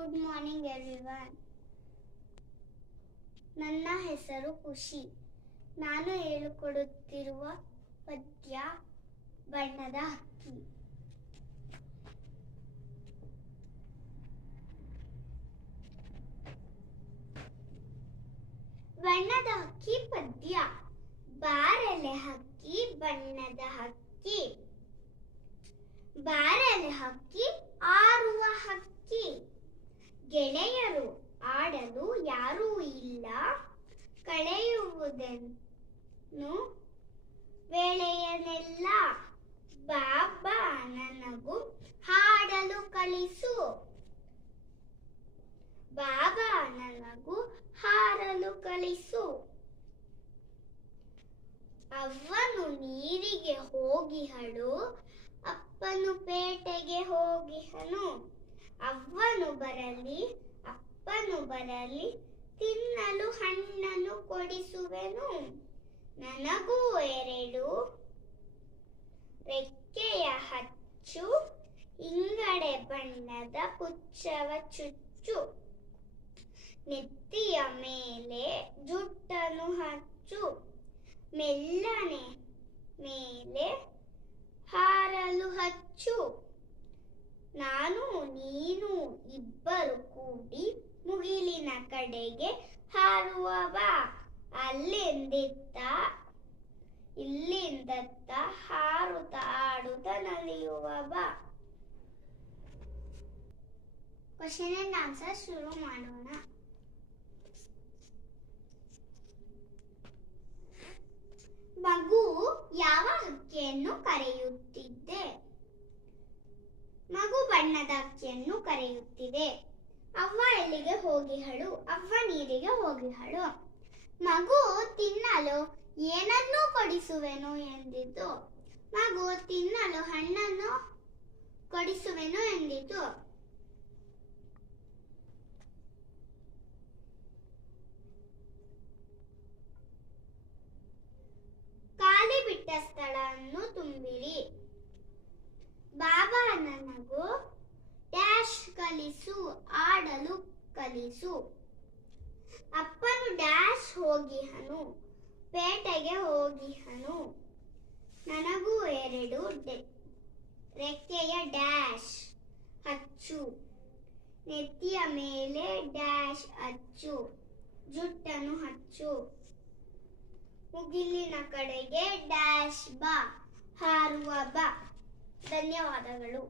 Good morning everyone. ನನ್ನ ಹೆಸರು ಖುಷಿ. ನಾನು ಹೇಳಿಕೊಡುತ್ತಿರುವ ಪದ್ಯ ಬಣ್ಣದ ಹಕ್ಕಿ. ಬಣ್ಣದ ಹಕ್ಕಿ ಪದ್ಯ. ಬಾರಲೆ ಹಕ್ಕಿ ಬಣ್ಣದ ಹಕ್ಕಿ, ಬಾರಲೆ ಹಕ್ಕಿ ಆರುವ ಹಕ್ಕಿ. ಗೆಳೆಯರು ಆಡಲು ಯಾರೂ ಇಲ್ಲ, ಕಳೆಯುವುದನ್ನು ವೇಳೆಯನ್ನೆಲ್ಲ. ಬಾಬಾ ನನಗೂ ಹಾಡಲು ಕಲಿಸು, ಬಾಬಾ ನನಗೂ ಹಾರಲು ಕಲಿಸು. ಅವ್ವನು ನೀರಿಗೆ ಹೋಗಿಹಳು, ಅಪ್ಪನು ಪೇಟೆಗೆ ಹೋಗಿಹನು. ಅವ್ವನು ಬರಲಿ ಅಪ್ಪನು ಬರಲಿ, ತಿನ್ನಲು ಹಣ್ಣನ್ನು ಕೊಡಿಸುವೆನು. ನನಗೂ 2 ರೆಕ್ಕೆಯ ಹಚ್ಚು, ಇಂಗಡೆ ಬಣ್ಣದ ಪುಚ್ಚವ ಚುಚ್ಚು. ನೆತ್ತಿಯ ಮೇಲೆ ಜುಟ್ಟನ್ನು ಹಚ್ಚು, ಮೆಲ್ಲನೆ ಮೇಲೆ ಹಾರಲು ಹಚ್ಚು. ನಾನು ನೀನು ಇಬ್ಬರು ಕೂಡಿ ಮುಗಿಲಿನ ಕಡೆಗೆ ಹಾರುವ ಬಾ. ಅಲ್ಲಿಂದಿತ್ತ ಇಲ್ಲಿಂದತ್ತ ಹಾರುತ್ತ ಆಡುತ್ತ ನಲಿಯುವ ಬಾ. ಕ್ವೆಶ್ಚನ್ ಅಂಡ್ ಆನ್ಸರ್ ಶುರು ಮಾಡೋಣ. ಮಗು ಯಾವ ಹಕ್ಕಿಯನ್ನು ಕರೆಯುತ್ತಿದ್ದೆ? ಮಗು ಬಣ್ಣದ ಹಕ್ಕಿಯನ್ನು ಕರೆಯುತ್ತಿದೆ. ಅವ್ವ ಎಲ್ಲಿಗೆ ಹೋಗಿಹಳು? ಅವ್ವ ನೀರಿಗೆ ಹೋಗಿಹಳು. ಮಗು ತಿನ್ನಲು ಏನನ್ನೂ ಕೊಡಿಸುವೆನು ಎಂದಿತು. ಮಗು ತಿನ್ನಲು ಹಣ್ಣನ್ನು ಕೊಡಿಸುವೆನು ಎಂದಿತು. ಖಾಲಿ ಬಿಟ್ಟ ಸ್ಥಳವನ್ನು ತುಂಬಿರಿ. ಬಾಬಾ ನನಗೂ ಡ್ಯಾಶ್ ಕಲಿಸು, ಆಡಲು ಕಲಿಸು. ಅಪ್ಪನು ಡ್ಯಾಶ್ ಹೋಗಿಹನು, ಪೇಟೆಗೆ ಹೋಗಿಹನು. ನನಗೂ 2 ರೆಕ್ಕೆಯ ಡ್ಯಾಶ್ ಹಚ್ಚು, ನೆತ್ತಿಯ ಮೇಲೆ ಡ್ಯಾಶ್ ಹಚ್ಚು, ಜುಟ್ಟನ್ನು ಹಚ್ಚು. ಮುಗಿಲಿನ ಕಡೆಗೆ ಡ್ಯಾಶ್ ಬಾ, ಹಾರುವ ಬಾ. ಧನ್ಯವಾದಗಳು.